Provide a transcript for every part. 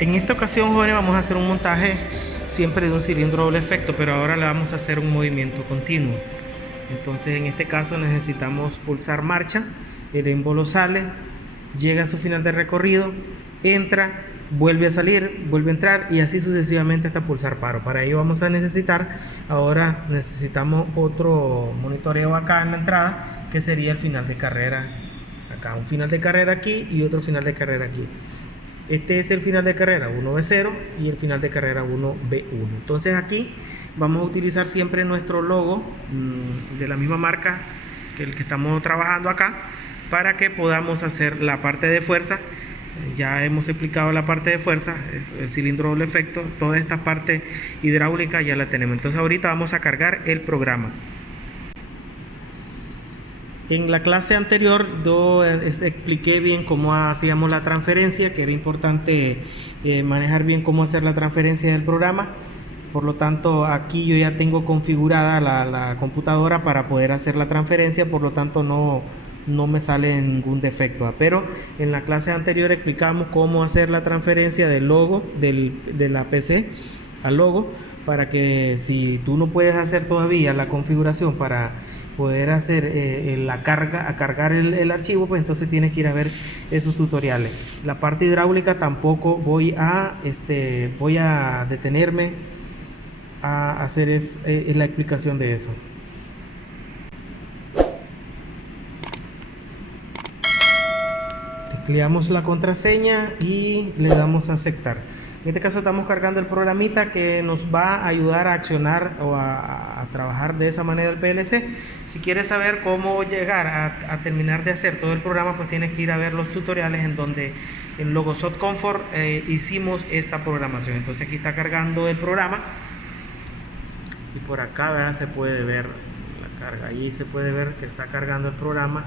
En esta ocasión, jóvenes, vamos a hacer un montaje siempre de un cilindro doble efecto, pero ahora le vamos a hacer un movimiento continuo. Entonces, en este caso necesitamos pulsar marcha, el émbolo sale, llega a su final de recorrido, entra, vuelve a salir, vuelve a entrar y así sucesivamente hasta pulsar paro. Para ello vamos a necesitar, ahora necesitamos otro monitoreo acá en la entrada, que sería el final de carrera acá, un final de carrera aquí y otro final de carrera aquí. Este es el final de carrera 1B0 y el final de carrera 1B1. Entonces aquí vamos a utilizar siempre nuestro logo de la misma marca que el que estamos trabajando acá, para que podamos hacer la parte de fuerza. Ya hemos explicado la parte de fuerza, el cilindro doble efecto, toda esta parte hidráulica ya la tenemos. Entonces ahorita vamos a cargar el programa. En la clase anterior yo expliqué bien cómo hacíamos la transferencia, que era importante manejar bien cómo hacer la transferencia del programa. Por lo tanto, aquí yo ya tengo configurada la computadora para poder hacer la transferencia, por lo tanto no me sale ningún defecto. Pero en la clase anterior explicamos cómo hacer la transferencia del logo de la PC al logo, para que si tú no puedes hacer todavía la configuración para poder hacer la carga, a cargar el archivo, pues entonces tienes que ir a ver esos tutoriales. La parte hidráulica tampoco voy a detenerme a hacer la explicación de eso. Tecleamos la contraseña y le damos a aceptar. En este caso estamos cargando el programita que nos va a ayudar a accionar o a trabajar de esa manera el PLC. Si quieres saber cómo llegar a terminar de hacer todo el programa, pues tienes que ir a ver los tutoriales en donde en Logosoft Comfort hicimos esta programación. Entonces aquí está cargando el programa y por acá, ¿verdad?, se puede ver la carga. Ahí se puede ver que está cargando el programa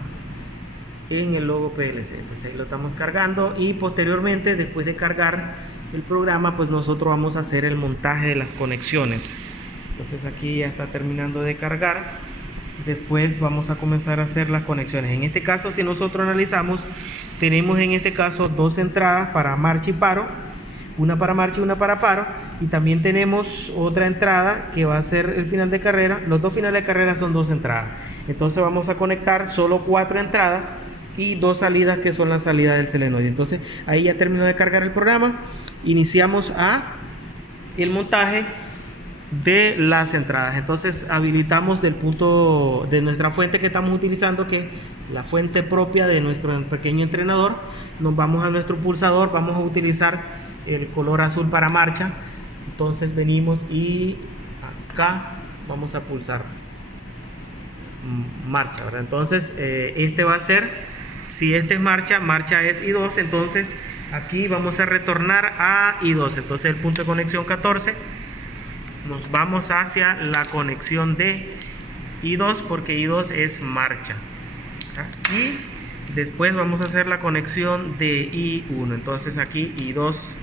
en el logo PLC. Entonces ahí lo estamos cargando y posteriormente, después de cargar el programa, pues nosotros vamos a hacer el montaje de las conexiones. Entonces aquí ya está terminando de cargar. Después vamos a comenzar a hacer las conexiones. En este caso, si nosotros analizamos, tenemos en este caso dos entradas para marcha y paro, una para marcha y una para paro, y también tenemos otra entrada que va a ser el final de carrera. Los dos finales de carrera son dos entradas, entonces vamos a conectar solo 4 entradas y 2 salidas, que son las salidas del solenoide. Entonces ahí ya terminó de cargar el programa. Iniciamos el montaje de las entradas. Entonces habilitamos del punto de nuestra fuente que estamos utilizando, que es la fuente propia de nuestro pequeño entrenador. Nos vamos a nuestro pulsador, vamos a utilizar el color azul para marcha. Entonces venimos y acá vamos a pulsar marcha, ¿verdad? Entonces este va a ser, si este es marcha, marcha es I2, entonces aquí vamos a retornar a I2. Entonces el punto de conexión 14, nos vamos hacia la conexión de I2, porque I2 es marcha. Y después vamos a hacer la conexión de I1. Entonces aquí I2,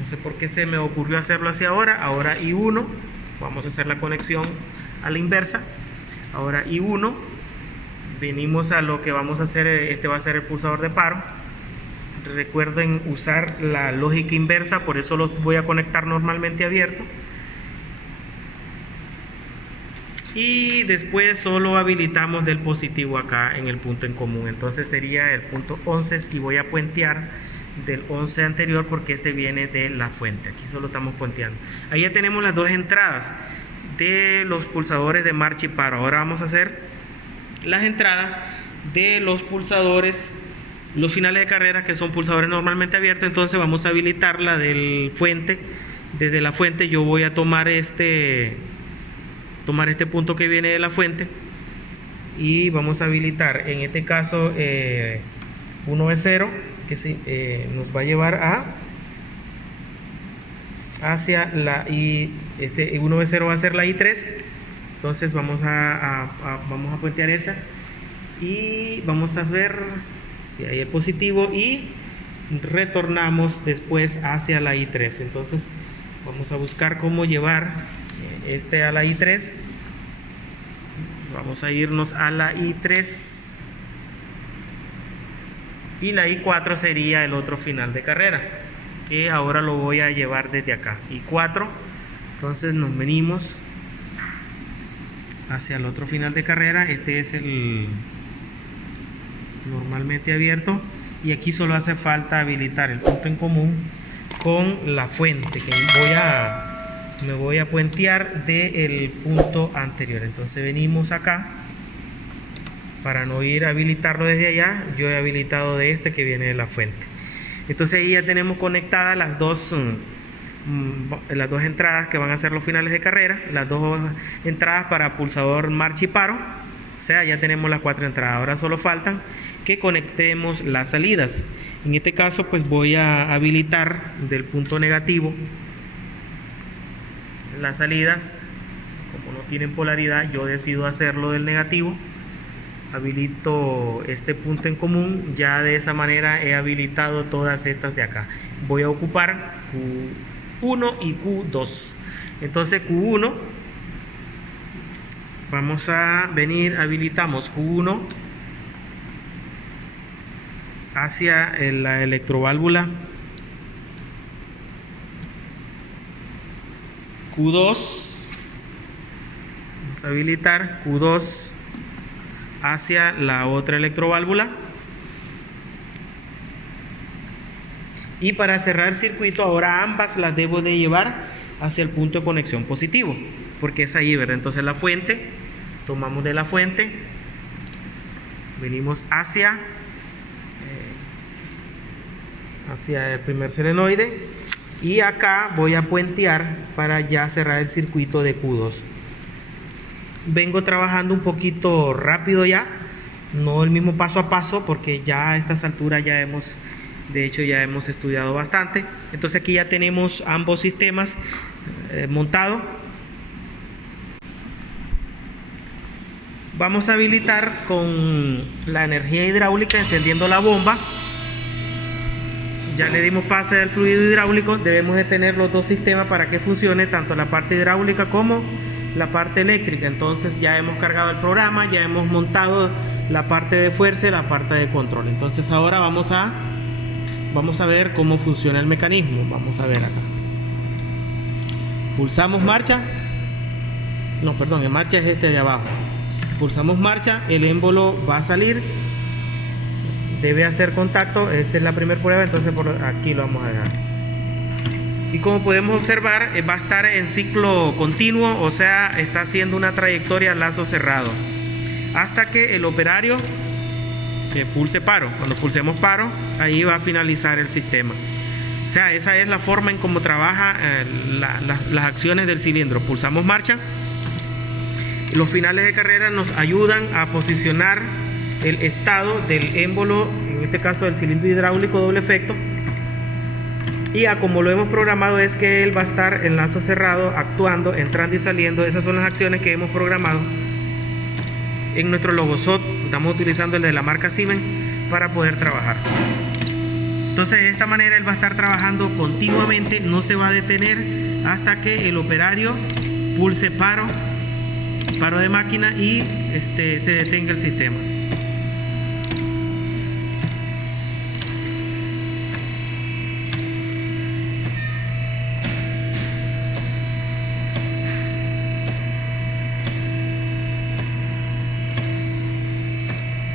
no sé por qué se me ocurrió hacerlo hacia ahora I1, vamos a hacer la conexión a la inversa. Ahora I1, venimos a lo que vamos a hacer, este va a ser el pulsador de paro. Recuerden usar la lógica inversa, por eso los voy a conectar normalmente abierto. Y después solo habilitamos del positivo acá en el punto en común. Entonces sería el punto 11 y voy a puentear del 11 anterior, porque este viene de la fuente. Aquí solo estamos puenteando. Ahí ya tenemos las dos entradas de los pulsadores de marcha y paro. Ahora vamos a hacer las entradas de los pulsadores, los finales de carrera, que son pulsadores normalmente abiertos. Entonces vamos a habilitar la del fuente. Desde la fuente yo voy a tomar este punto que viene de la fuente y vamos a habilitar en este caso 1B0, que nos va a llevar hacia la I. Ese 1B0 va a ser la I3. Entonces vamos a puentear esa y vamos a ver si hay el positivo y retornamos después hacia la I3. Entonces vamos a buscar cómo llevar a la I3. Vamos a irnos a la I3 y la I4 sería el otro final de carrera, que ahora lo voy a llevar desde acá. I4, entonces nos venimos hacia el otro final de carrera. Este es el normalmente abierto, y aquí solo hace falta habilitar el punto en común con la fuente, que me voy a puentear del punto anterior. Entonces venimos acá, para no ir a habilitarlo desde allá, yo he habilitado de este que viene de la fuente. Entonces ahí ya tenemos conectadas las dos entradas que van a ser los finales de carrera, las dos entradas para pulsador marcha y paro. O sea, ya tenemos las 4 entradas. Ahora solo faltan que conectemos las salidas. En este caso pues voy a habilitar del punto negativo las salidas. Como no tienen polaridad, yo decido hacerlo del negativo. Habilito este punto en común. Ya de esa manera he habilitado todas estas de acá. Voy a ocupar Q1 y Q2. Entonces Q1, vamos a venir, habilitamos Q1 hacia la electroválvula. Q2, vamos a habilitar Q2 hacia la otra electroválvula. Y para cerrar el circuito, ahora ambas las debo de llevar hacia el punto de conexión positivo, porque es ahí, ¿verdad? Entonces la fuente, tomamos de la fuente, venimos hacia el primer solenoide, y acá voy a puentear para ya cerrar el circuito de Q2. Vengo trabajando un poquito rápido ya, no el mismo paso a paso, porque ya a estas alturas ya hemos estudiado bastante. Entonces aquí ya tenemos ambos sistemas montados. Vamos a habilitar con la energía hidráulica, encendiendo la bomba. Ya le dimos pase al fluido hidráulico. Debemos de tener los dos sistemas para que funcione tanto la parte hidráulica como la parte eléctrica. Entonces ya hemos cargado el programa, ya hemos montado la parte de fuerza y la parte de control. Entonces ahora vamos a ver cómo funciona el mecanismo. Vamos a ver acá. Pulsamos marcha. No, perdón, en marcha es este de abajo. Pulsamos marcha, el émbolo va a salir, debe hacer contacto. Esa es la primera prueba, entonces por aquí lo vamos a dejar. Y como podemos observar, va a estar en ciclo continuo, o sea, está haciendo una trayectoria a lazo cerrado hasta que el operario pulse paro. Cuando pulsemos paro, ahí va a finalizar el sistema. O sea, esa es la forma en cómo trabaja las acciones del cilindro. Pulsamos marcha. Los finales de carrera nos ayudan a posicionar el estado del émbolo, en este caso del cilindro hidráulico doble efecto, y a como lo hemos programado es que él va a estar en lazo cerrado, actuando, entrando y saliendo. Esas son las acciones que hemos programado en nuestro Logosot. Estamos utilizando el de la marca Siemens para poder trabajar. Entonces de esta manera él va a estar trabajando continuamente, no se va a detener hasta que el operario pulse paro de máquina y se detenga el sistema.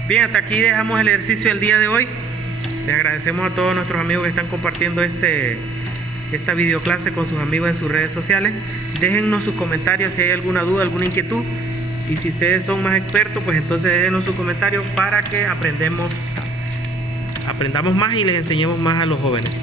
Bien, hasta aquí dejamos el ejercicio del día de hoy. Les agradecemos a todos nuestros amigos que están compartiendo esta videoclase con sus amigos en sus redes sociales. Déjennos sus comentarios si hay alguna duda, alguna inquietud. Y si ustedes son más expertos, pues entonces déjenos sus comentarios para que aprendamos más y les enseñemos más a los jóvenes.